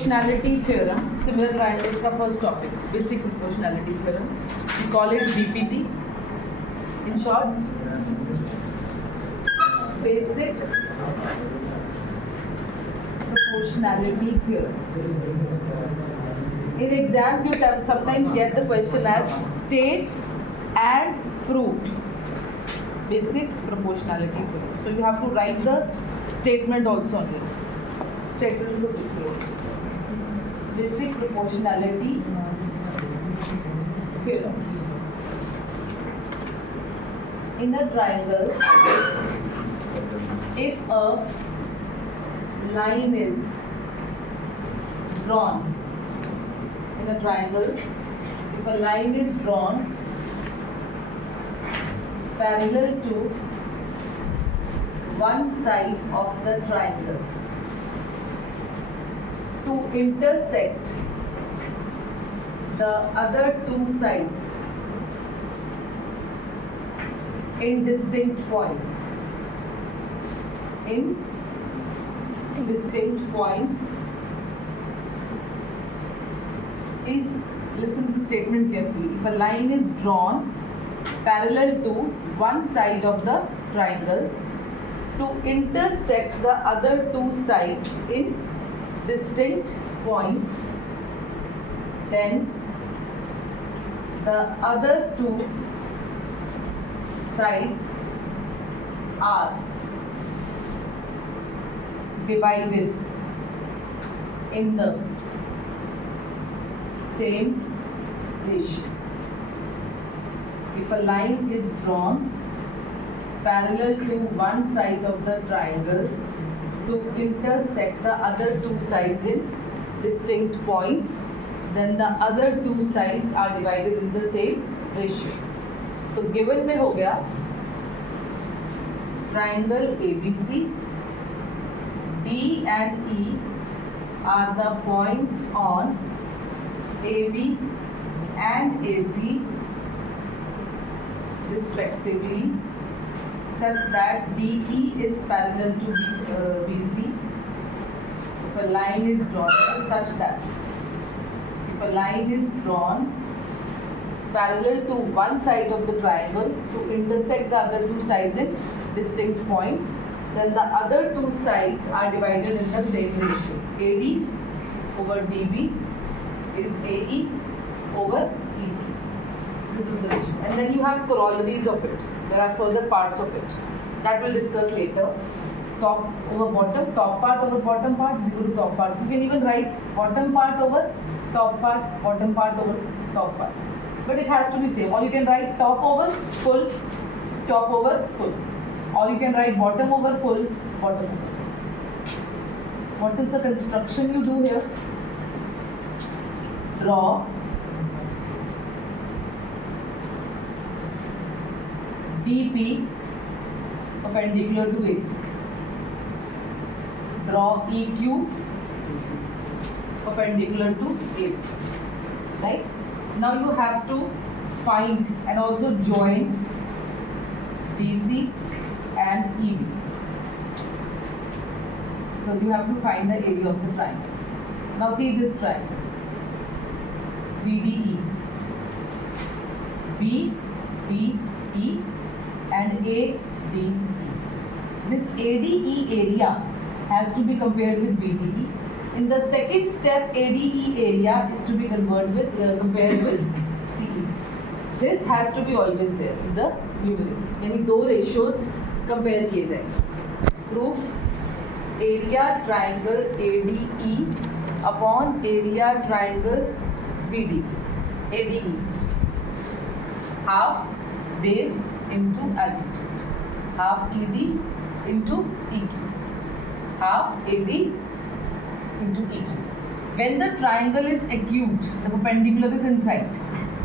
proportionality theorem, similar triangles का first topic, basic proportionality theorem. We call it BPT. In short, basic proportionality theorem. In exams, you sometimes get the question as state and prove. Basic proportionality theorem. So you have to write the statement also on it. Statement of basic proportionality theorem. In a triangle, if a line is drawn, in a triangle, if a line is drawn parallel to one side of the triangle to intersect the other two sides in distinct points. In distinct points. Please listen to the statement carefully. If a line is drawn parallel to one side of the triangle to intersect the other two sides in distinct points, then the other two sides are divided in the same ratio. If a line is drawn parallel to one side of the triangle to intersect the other two sides in distinct points, then the other two sides are divided in the same ratio. So given में हो गया triangle ABC, D and E are the points on AB and AC respectively, such that DE is parallel to BC. If a line is drawn, such that if a line is drawn parallel to one side of the triangle to intersect the other two sides in distinct points, then the other two sides are divided in the same ratio. AD over DB is AE over EC. This is the ratio. And then you have corollaries of it. There are further parts of it that we'll discuss later. Top over bottom, top part over bottom part, 0 to top part. You can even write bottom part over top part, bottom part over top part. But it has to be same. Or you can write top over full, top over full. Or you can write bottom over full, bottom over full. What is the construction you do here? Draw DP perpendicular to AC. Draw EQ perpendicular to AB. Right? Now you have to find and also join DC and EB, because you have to find the area of the triangle. Now see this triangle. VDE, BDE and ADE. This ADE area has to be compared with BDE. In the second step, ADE area is to be compared with CE. This has to be always there in the numerator. यानी दो ratios compare किए जाएंगे. Proof: area triangle ADE upon area triangle BDE. ADE half base into altitude, half ED into EQ, half AD into EQ. When the triangle is acute, the perpendicular is inside.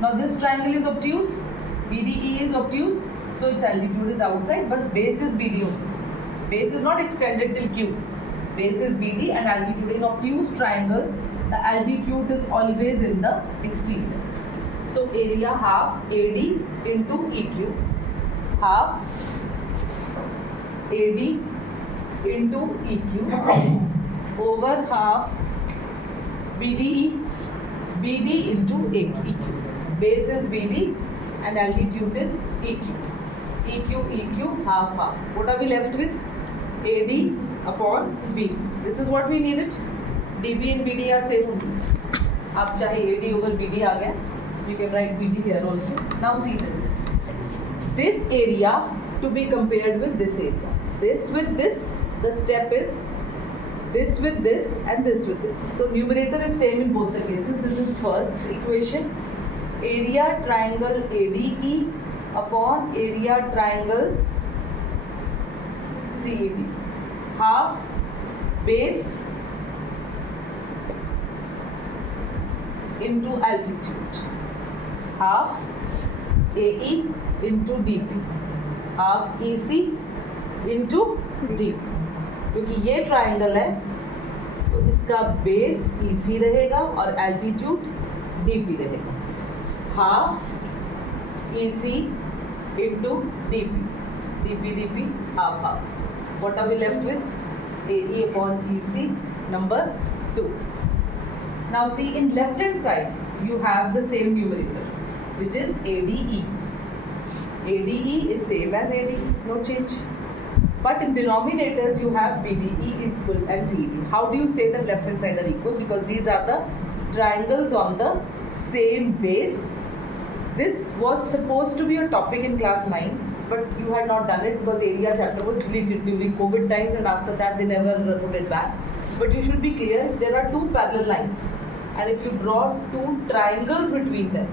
Now this triangle is obtuse, BDE is obtuse, so its altitude is outside, but base is BD only. Base is not extended till Q. Base is BD and altitude. In obtuse triangle, the altitude is always in the exterior. So area half AD into EQ, half AD into EQ over half BDE, BD into EQ. Base is BD and altitude is EQ. EQ, half. What are we left with? AD upon B. This is what we needed. DB and BD are same only. आप चाहे AD over BD आ गया, you can write BD here also. Now see this. This area to be compared with this area. This with this, the step is this with this and this with this. So numerator is same in both the cases. This is first equation. Area triangle ADE upon area triangle CAD. Half base into altitude. Half AE into DP. Half EC into DP. क्योंकि ये triangle है तो इसका base EC रहेगा और altitude DP रहेगा. Half EC into DP, half. What are we left with? AE upon EC, number 2. Now see, in left hand side you have the same numerator, which is ADE. ADE is same as ADE, no change. But in denominators you have BDE equal and CD. How do you say that left hand side are equal? Because these are the triangles on the same base. This was supposed to be a topic in class 9, but you had not done it because area chapter was deleted during COVID times, and after that they never put it back. But you should be clear, if there are two parallel lines and if you draw two triangles between them,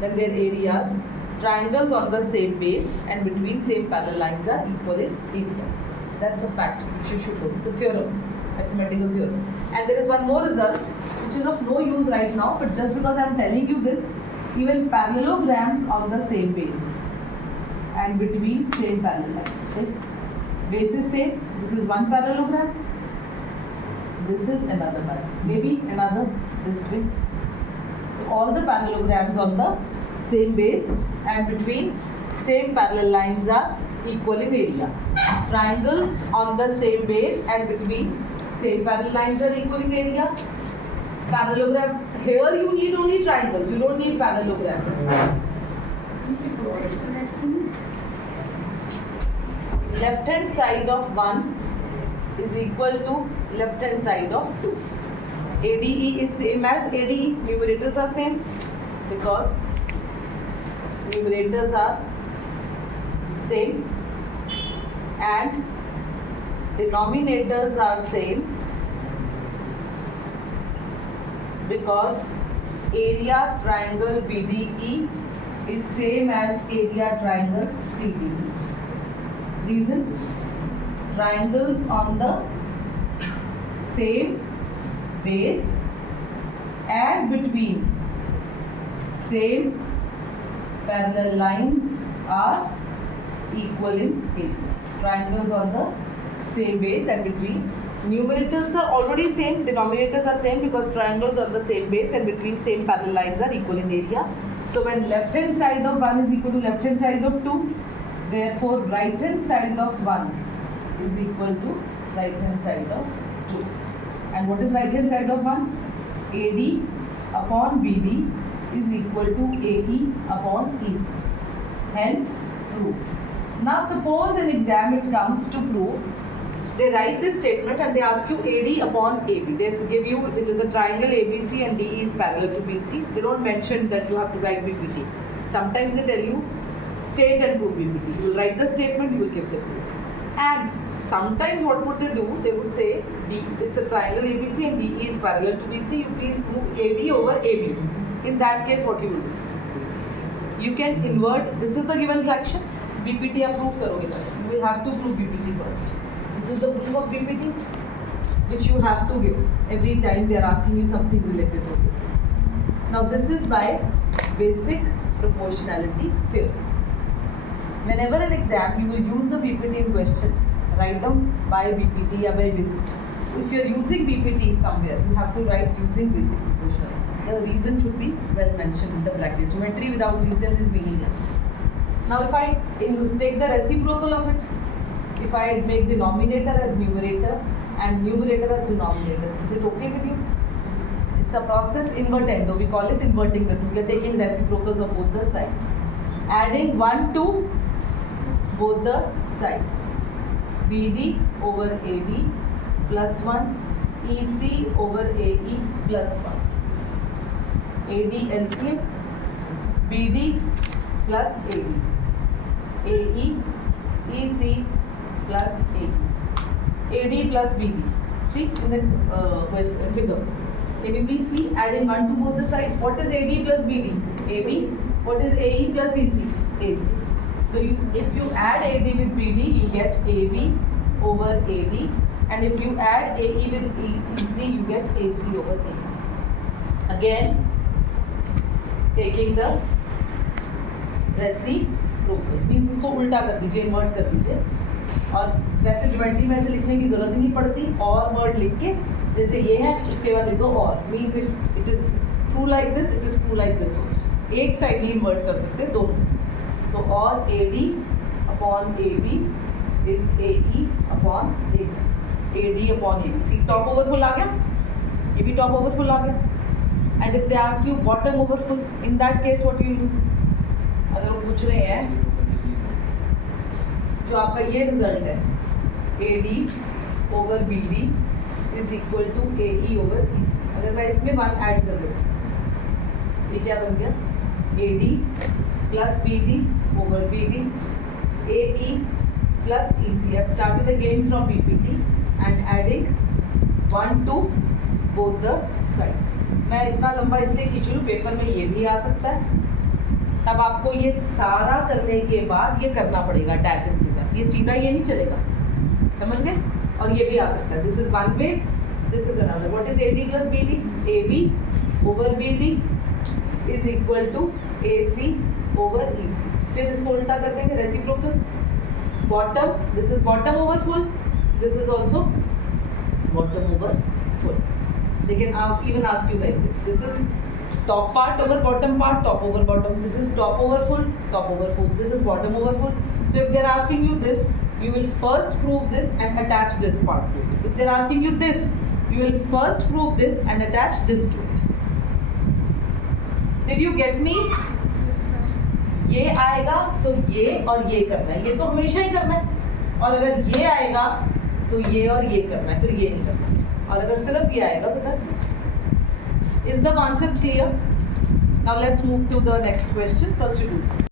then their areas, triangles on the same base and between same parallel lines are equal in area. That's a fact which you should know. It's a theorem, mathematical theorem. And there is one more result which is of no use right now, but just because I am telling you this, even parallelograms on the same base and between same parallel lines. Okay? Base is same. This is one parallelogram. This is another one. Maybe another this way. So all the parallelograms on the same base and between same parallel lines are equal in area. Triangles on the same base and between same parallel lines are equal in area. Parallelogram, here you need only triangles, you don't need parallelograms. Left hand side of 1 is equal to left hand side of 2. ADE is same as ADE, numerators are same because numerators are same and denominators are same because area triangle BDE is same as area triangle CDE. Reason? Triangles on the same base and between same parallel lines are equal in area. Triangles on the same base and between numerators are already same, denominators are same because triangles on the same base and between same parallel lines are equal in area. So when left hand side of 1 is equal to left hand side of 2, therefore right hand side of 1 is equal to right hand side of 2. And what is right hand side of 1? AD upon BD is equal to AE upon EC. Hence proved. Now suppose in exam it comes to prove, they write this statement and they ask you AD upon AB. They give you, it is a triangle ABC and DE is parallel to BC. They don't mention that you have to write BPT. Sometimes they tell you state and prove BPT. You will write the statement, you will give the proof. And sometimes what would they do? They would say it's a triangle ABC and DE is parallel to BC. You please prove AD over AB. In that case, what you will do? You can invert. This is the given fraction. BPT आप prove करोगे. You will have to prove BPT first. This is the proof of BPT, which you have to give every time they are asking you something related to this. Now this is by basic proportionality theorem. Whenever an exam, you will use the BPT in questions. Write them by BPT or by basic. If you are using BPT somewhere, you have to write using basic proportionality. The reason should be well mentioned in the bracket. Geometry without reason is meaningless. Now if I take the reciprocal of it, if I make denominator as numerator and numerator as denominator, is it okay with you? It's a process invertendo. We call it inverting the two. We are taking reciprocals of both the sides. Adding 1 to both the sides. BD over AD plus 1. EC over AE plus 1. AD LCM. BD plus AD. AE. EC plus AE. AD plus BD. See in the question figure. ABC adding 1 to both the sides. What is AD plus BD? AB. What is AE plus EC? AC. So if you add AD with BD, you get AB over AD, and if you add AE with EC, you get AC over AE. Again, taking the reciprocals means इसको उल्टा कर दीजिए, invert कर दीजिए, और वैसे geometry में ऐसे लिखने की जरूरत ही नहीं पड़ती, और वर्ड लिख के जैसे ये है इसके बाद लिख दो और, means if it is true like this it is true like this also, एक साइड ही इन्वर्ट कर सकते हैं दोनों, तो और AD upon AB is AE upon AC, AD upon AB, see top over full आ गया, ये भी टॉप ओवरफुल आ गया, and if they ask you bottom over full, in that case what you do, अगर वो पूछ रहे हैं जो आपका ये रिजल्ट है AD over BD is equal to AE over EC, अगर मैं इसमें 1 ऐड कर देता हूँ, ये क्या बन गया AD plus BD over BD AE plus EC. I've started again from PPT and adding 1 to both the sides. मैं इतना लंबा इसलिए खींच रही हूँ, पेपर में ये भी आ सकता है, तब आपको ये सारा करने के बाद ये करना पड़ेगा अटैचेस के साथ, ये सीधा ये नहीं चलेगा, समझ गए, और ये भी आ सकता है, this is one way, this is another. What is AD plus BD? AB over BD is equal to AC over EC. फिर इसको उल्टा कर देंगे, reciprocal, bottom, this is bottom over full, this is also bottom over full. They can even ask you like this. This is top part over bottom part, top over bottom. This is top over full, top over full. This is bottom over full. So if they're asking you this, you will first prove this and attach this part to it. If they're asking you this, you will first prove this and attach this to it. Did you get me? ये आएगा तो ये और ये करना है, ये तो हमेशा ही करना है, और अगर ये आएगा तो ये और ये करना है, फिर ये नहीं करना है, और अगर सिर्फ ये आएगा तो that's it. Is the concept clear? Now let's move to the next question. First you do this.